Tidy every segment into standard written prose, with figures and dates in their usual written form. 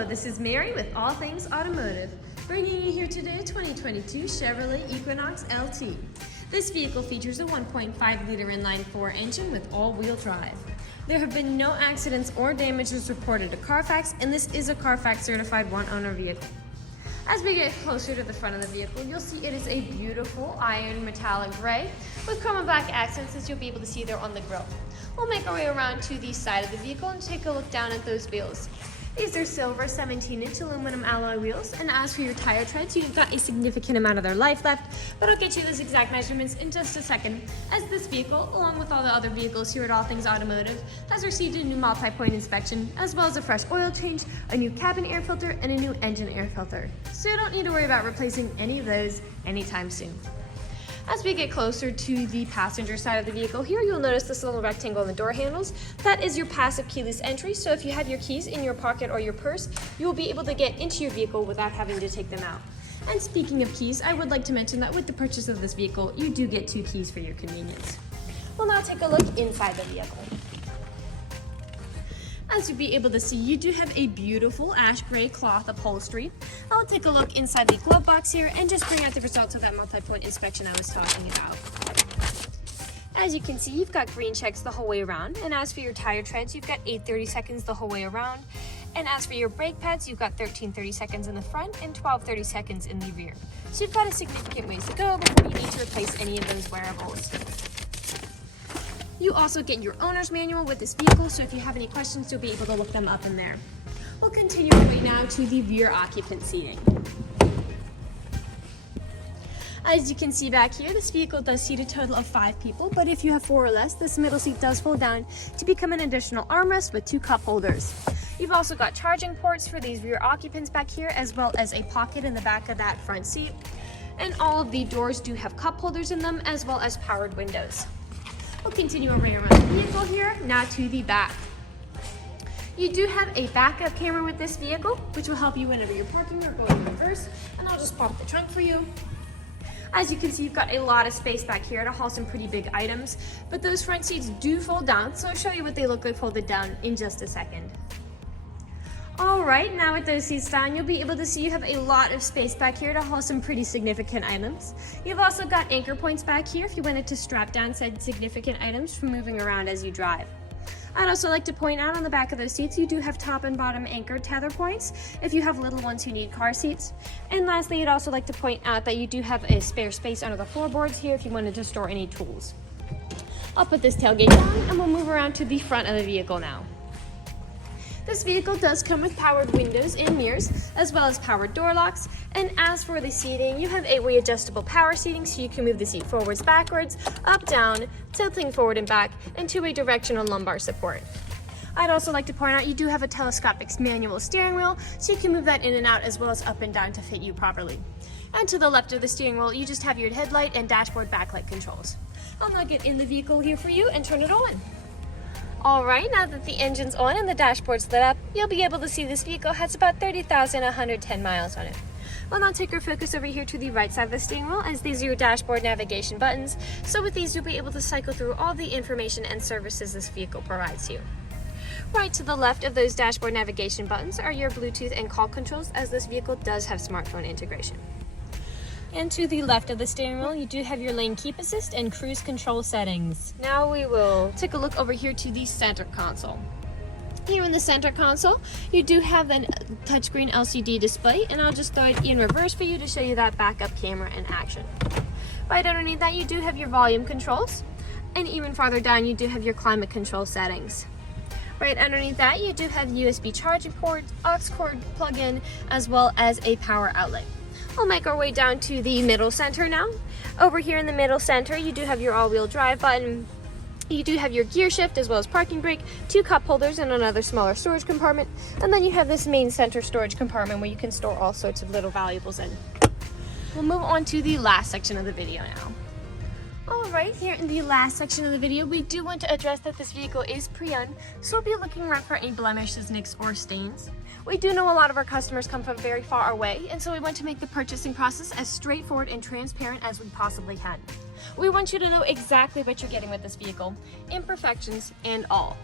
Hello, this is Mary with All Things Automotive, bringing you here today a 2022 Chevrolet Equinox LT. This vehicle features a 1.5-liter inline-4 engine with all-wheel drive. There have been no accidents or damages reported to CARFAX, and this is a CARFAX certified one-owner vehicle. As we get closer to the front of the vehicle, you'll see it is a beautiful iron metallic gray with chrome and black accents, as you'll be able to see there on the grille. We'll make our way around to the side of the vehicle and take a look down at those wheels. These are silver 17-inch aluminum alloy wheels, and as for your tire treads, you've got a significant amount of their life left, but I'll get you those exact measurements in just a second, as this vehicle, along with all the other vehicles here at All Things Automotive, has received a new multi-point inspection, as well as a fresh oil change, a new cabin air filter, and a new engine air filter. So you don't need to worry about replacing any of those anytime soon. As we get closer to the passenger side of the vehicle here, you'll notice this little rectangle in the door handles. That is your passive keyless entry, so if you have your keys in your pocket or your purse, you will be able to get into your vehicle without having to take them out. And speaking of keys, I would like to mention that with the purchase of this vehicle, you do get 2 keys for your convenience. We'll now take a look inside the vehicle. As you'll be able to see, you do have a beautiful ash gray cloth upholstery. I'll take a look inside the glove box here and just bring out the results of that multi-point inspection I was talking about. As you can see, you've got green checks the whole way around, and as for your tire treads, you've got 8 30-seconds the whole way around. And as for your brake pads, you've got 13 30-seconds in the front and 12 30-seconds in the rear. So you've got a significant ways to go before you need to replace any of those wearables. You also get your owner's manual with this vehicle, so if you have any questions, you'll be able to look them up in there. We'll continue our way now to the rear occupant seating. As you can see back here, this vehicle does seat a total of 5 people, but if you have 4 or less, this middle seat does fold down to become an additional armrest with 2 cup holders. You've also got charging ports for these rear occupants back here, as well as a pocket in the back of that front seat. And all of the doors do have cup holders in them, as well as powered windows. We'll continue our way around the vehicle here, now to the back. You do have a backup camera with this vehicle, which will help you whenever you're parking or going in reverse, and I'll just pop the trunk for you. As you can see, you've got a lot of space back here to haul some pretty big items, but those front seats do fold down, so I'll show you what they look like folded down in just a second. Alright, now with those seats down, you'll be able to see you have a lot of space back here to haul some pretty significant items. You've also got anchor points back here if you wanted to strap down said significant items from moving around as you drive. I'd also like to point out on the back of those seats, you do have top and bottom anchor tether points if you have little ones who need car seats. And lastly, I'd also like to point out that you do have a spare space under the floorboards here if you wanted to store any tools. I'll put this tailgate down and we'll move around to the front of the vehicle now. This vehicle does come with powered windows and mirrors, as well as powered door locks. And as for the seating, you have a way-adjustable power seating, so you can move the seat forwards, backwards, up, down, tilting forward and back, and two-way directional lumbar support. I'd also like to point out you do have a telescopic manual steering wheel, so you can move that in and out as well as up and down to fit you properly. And to the left of the steering wheel, you just have your headlight and dashboard backlight controls. I'll now get in the vehicle here for you and turn it on. Alright, now that the engine's on and the dashboard's lit up, you'll be able to see this vehicle has about 30,110 miles on it. We'll now take our focus over here to the right side of the steering wheel, as these are your dashboard navigation buttons. So with these, you'll be able to cycle through all the information and services this vehicle provides you. Right to the left of those dashboard navigation buttons are your Bluetooth and call controls, as this vehicle does have smartphone integration. And to the left of the steering wheel, you do have your lane keep assist and cruise control settings. Now we will take a look over here to the center console. Here in the center console, you do have a touchscreen LCD display, and I'll just throw it in reverse for you to show you that backup camera in action. Right underneath that, you do have your volume controls, and even farther down, you do have your climate control settings. Right underneath that, you do have USB charging port, aux cord plug-in, as well as a power outlet. We'll make our way down to the middle center now. Over here in the middle center, you do have your all-wheel drive button. You do have your gear shift as well as parking brake, 2 cup holders and another smaller storage compartment. And then you have this main center storage compartment where you can store all sorts of little valuables in. We'll move on to the last section of the video now. Alright, here in the last section of the video, we do want to address that this vehicle is pre-owned, so we'll be looking around for any blemishes, nicks, or stains. We do know a lot of our customers come from very far away, and so we want to make the purchasing process as straightforward and transparent as we possibly can. We want you to know exactly what you're getting with this vehicle, imperfections and all.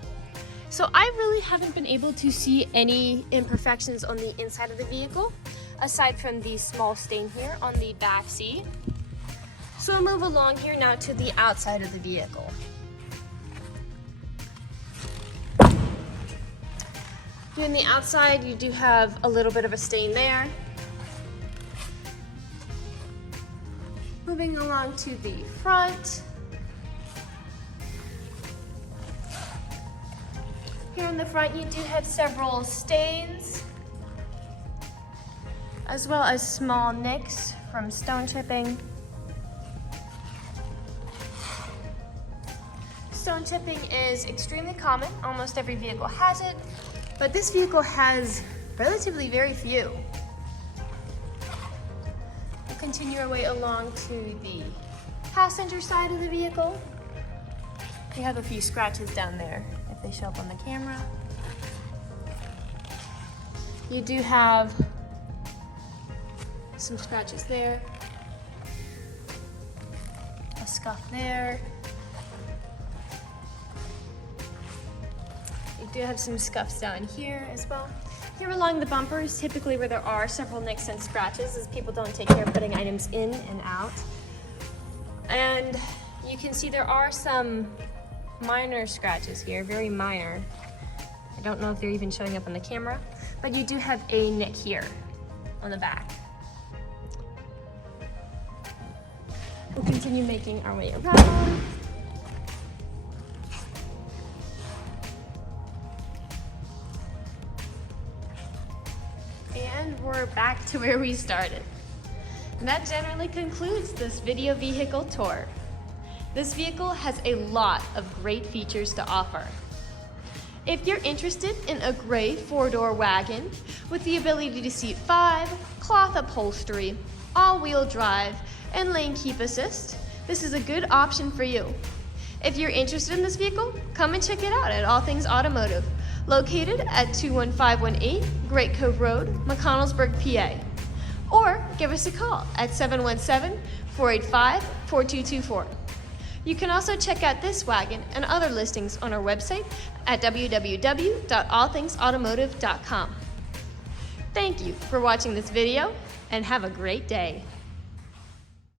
So I really haven't been able to see any imperfections on the inside of the vehicle, aside from the small stain here on the back seat. So I'll move along here now to the outside of the vehicle. Here on the outside, you do have a little bit of a stain there. Moving along to the front. Here in the front, you do have several stains, as well as small nicks from stone chipping. Stone chipping is extremely common. Almost every vehicle has it, but this vehicle has relatively very few. We'll continue our way along to the passenger side of the vehicle. We have a few scratches down there if they show up on the camera. You do have some scratches there, a scuff there. You do have some scuffs down here as well. Here along the bumpers, typically where there are several nicks and scratches, as people don't take care of putting items in and out. And you can see there are some minor scratches here, very minor. I don't know if they're even showing up on the camera, but you do have a nick here on the back. We'll continue making our way around. And we're back to where we started. And that generally concludes this video vehicle tour. This vehicle has a lot of great features to offer. If you're interested in a gray 4-door wagon with the ability to seat 5, cloth upholstery, all-wheel drive, and lane keep assist, this is a good option for you. If you're interested in this vehicle, come and check it out at All Things Automotive, located at 21518 Great Cove Road, McConnellsburg, PA. Or give us a call at 717-485-4224. You can also check out this wagon and other listings on our website at www.allthingsautomotive.com. Thank you for watching this video and have a great day.